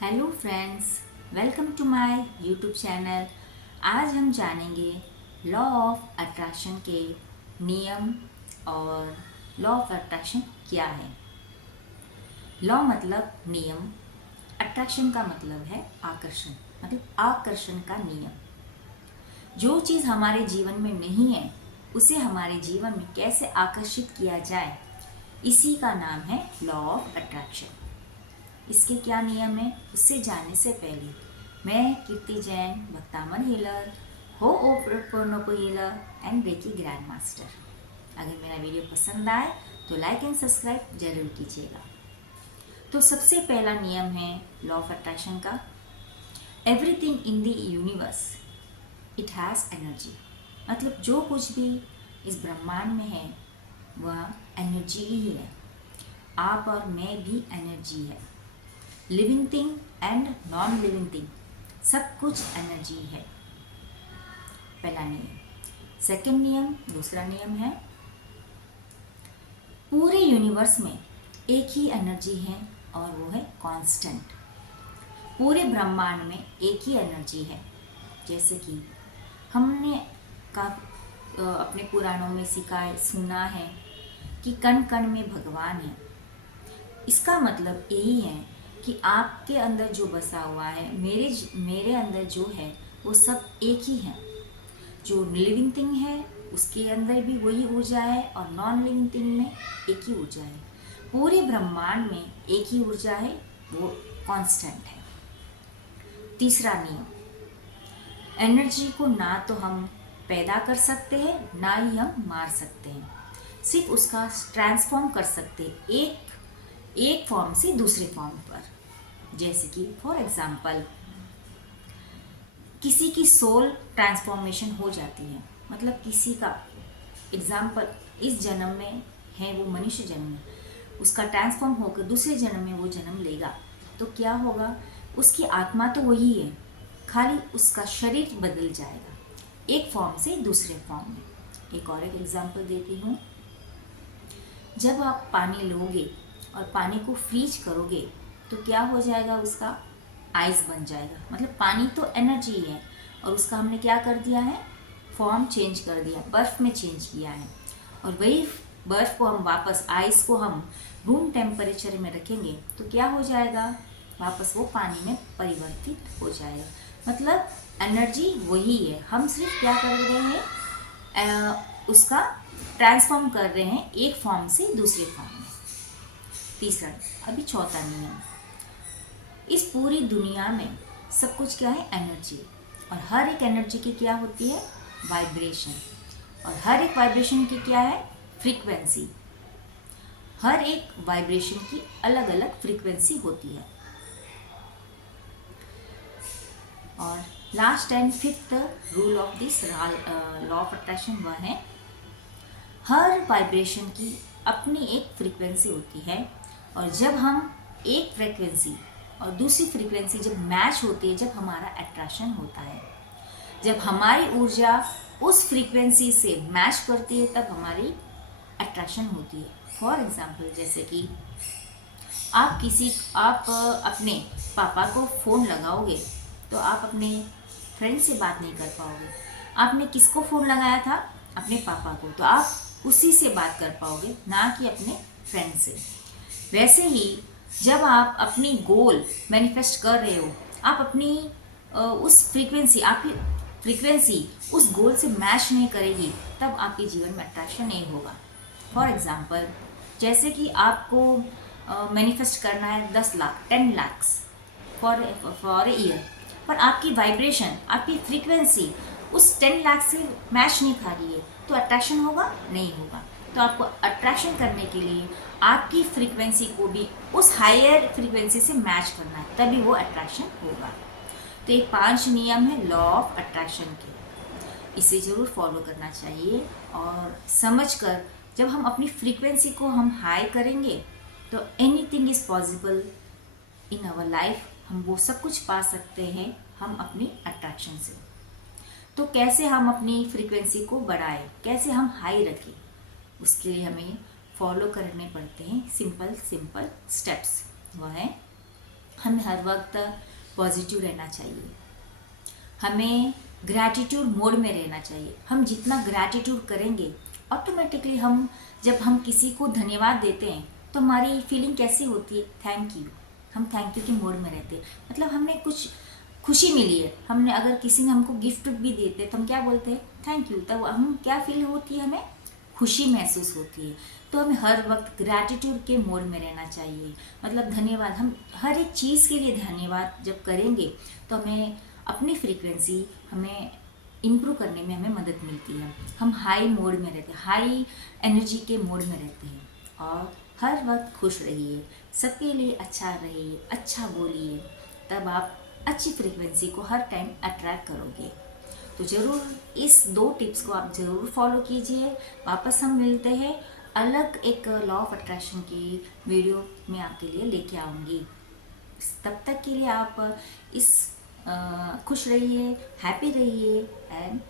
Hello friends, welcome to my YouTube channel. आज हम जानेंगे लॉ ऑफ अट्रैक्शन के नियम और लॉ ऑफ अट्रैक्शन क्या है। लॉ मतलब नियम, अट्रैक्शन का मतलब है आकर्षण, मतलब आकर्षण का नियम। जो चीज़ हमारे जीवन में नहीं है उसे हमारे जीवन में कैसे आकर्षित किया जाए, इसी का नाम है लॉ ऑफ अट्रैक्शन। इसके क्या नियम है उससे जानने से पहले मैं कीर्ति जैन, भक्तामन healer, ho'oponopono healer and reiki grand master. अगर मेरा वीडियो पसंद आए तो लाइक एंड सब्सक्राइब जरूर कीजिएगा। तो सबसे पहला नियम है लॉ ऑफ अट्रैक्शन का, everything in the universe it has energy. मतलब जो कुछ भी इस ब्रह्मांड में है वह एनर्जी ही है। आप और मैं भी एनर्जी है। Living thing and non living thing, सब कुछ एनर्जी है। पहला नियम। सेकंड नियम, दूसरा नियम है पूरे यूनिवर्स में एक ही एनर्जी है और वो है कांस्टेंट। पूरे ब्रह्मांड में एक ही एनर्जी है। जैसे कि हमने अपने पुराणों में सुना है कि कण कण में भगवान है। इसका मतलब यही है कि आपके अंदर जो बसा हुआ है, मेरे अंदर जो है वो सब एक ही है। जो लिविंग थिंग है उसके अंदर भी वही ऊर्जा है और नॉन लिविंग थिंग में एक ही ऊर्जा है। पूरे ब्रह्मांड में एक ही ऊर्जा है, वो कांस्टेंट है। तीसरा नियम, एनर्जी को ना तो हम पैदा कर सकते हैं ना ही हम मार सकते हैं, सिर्फ उसका ट्रांसफॉर्म कर सकते हैं एक फॉर्म से दूसरे फॉर्म पर। जैसे कि फॉर एग्जांपल किसी की सोल ट्रांसफॉर्मेशन हो जाती है, मतलब किसी का एग्जांपल इस जन्म में है, वो मनुष्य जन्म में, उसका ट्रांसफॉर्म होकर दूसरे जन्म में वो जन्म लेगा तो क्या होगा, उसकी आत्मा तो वही है, खाली उसका शरीर बदल जाएगा एक फॉर्म से दूसरे फॉर्म में। एक और एग्जांपल देती हूँ। जब आप पानी लोगे और पानी को फ्रीज करोगे तो क्या हो जाएगा, उसका आइस बन जाएगा। मतलब पानी तो एनर्जी है और उसका हमने क्या कर दिया है, फॉर्म चेंज कर दिया, बर्फ़ में चेंज किया है। और वही बर्फ़ को हम वापस, आइस को हम रूम टेम्परेचर में रखेंगे तो क्या हो जाएगा, वापस वो पानी में परिवर्तित हो जाएगा। मतलब एनर्जी वही है, हम सिर्फ क्या कर रहे हैं, उसका ट्रांसफॉर्म कर रहे हैं एक फॉर्म से दूसरे फॉर्म में। तीसरा, अभी चौथा नियम, इस पूरी दुनिया में सब कुछ क्या है, एनर्जी। और हर एक एनर्जी की क्या होती है, वाइब्रेशन। और हर एक वाइब्रेशन की क्या है, फ्रीक्वेंसी। हर एक वाइब्रेशन की अलग अलग फ्रीक्वेंसी होती है। और last and fifth rule of this law of attraction वह है, हर वाइब्रेशन की अपनी एक फ्रीक्वेंसी होती है। और जब हम एक फ्रीक्वेंसी और दूसरी फ्रीक्वेंसी जब मैच होती है, जब हमारा अट्रैक्शन होता है, जब हमारी ऊर्जा उस फ्रीक्वेंसी से मैच करती है तब हमारी अट्रैक्शन होती है। फॉर एग्जांपल, जैसे कि आप अपने पापा को फ़ोन लगाओगे तो आप अपने फ्रेंड से बात नहीं कर पाओगे। आपने किसको फ़ोन लगाया था, अपने पापा को, तो आप उसी से बात कर पाओगे, ना कि अपने फ्रेंड से। वैसे ही जब आप अपनी गोल मैनिफेस्ट कर रहे हो, आप अपनी उस फ्रीक्वेंसी, आपकी फ्रीक्वेंसी उस गोल से मैच नहीं करेगी तब आपके जीवन में अट्रैक्शन नहीं होगा। फॉर एग्ज़ाम्पल, जैसे कि आपको मैनिफेस्ट करना है 10 lakh, 10 lakhs for a year, पर आपकी वाइब्रेशन, आपकी फ्रीक्वेंसी उस 10 लाख से मैच नहीं खा रही है तो अट्रैक्शन होगा, नहीं होगा। तो आपको अट्रैक्शन करने के लिए आपकी फ्रीक्वेंसी को भी उस हायर फ्रीक्वेंसी से मैच करना है, तभी वो अट्रैक्शन होगा। तो ये 5 नियम है लॉ ऑफ अट्रैक्शन के, इसे ज़रूर फॉलो करना चाहिए। और समझकर जब हम अपनी फ्रीक्वेंसी को हम हाई करेंगे तो anything is possible in our life. हम वो सब कुछ पा सकते हैं हम अपनी अट्रैक्शन से। तो कैसे हम अपनी फ्रीक्वेंसी को बढ़ाएं, कैसे हम हाई रखें, उसके लिए हमें फॉलो करने पड़ते हैं सिंपल स्टेप्स। वह है हमें हर वक्त पॉजिटिव रहना चाहिए, हमें ग्रैटिट्यूड मोड में रहना चाहिए। हम जितना ग्रैटिट्यूड करेंगे ऑटोमेटिकली जब हम किसी को धन्यवाद देते हैं तो हमारी फीलिंग कैसी होती है, थैंक यू। हम थैंक यू के मोड में रहते हैं, मतलब हमने कुछ खुशी मिली है, हमने अगर किसी ने हमको गिफ्ट भी देते तो हम क्या बोलते हैं, थैंक यू। तब हम क्या फील होती है, हमें खुशी महसूस होती है। तो हमें हर वक्त ग्रैटिट्यूड के मोड में रहना चाहिए, मतलब धन्यवाद। हम हर एक चीज़ के लिए धन्यवाद जब करेंगे तो हमें अपनी फ्रीक्वेंसी हमें इम्प्रूव करने में हमें मदद मिलती है। हम हाई मोड में रहते हैं, हाई एनर्जी के मोड में रहते हैं। और हर वक्त खुश रहिए, सबके लिए अच्छा रहिए, अच्छा बोलिए, तब आप अच्छी फ्रीक्वेंसी को हर टाइम अट्रैक्ट करोगे। तो ज़रूर इस 2 टिप्स को आप ज़रूर फॉलो कीजिए। वापस हम मिलते हैं, अलग एक लॉ ऑफ अट्रैक्शन की वीडियो में आपके लिए लेके आऊँगी। तब तक के लिए आप खुश रहिए, हैप्पी रहिए एंड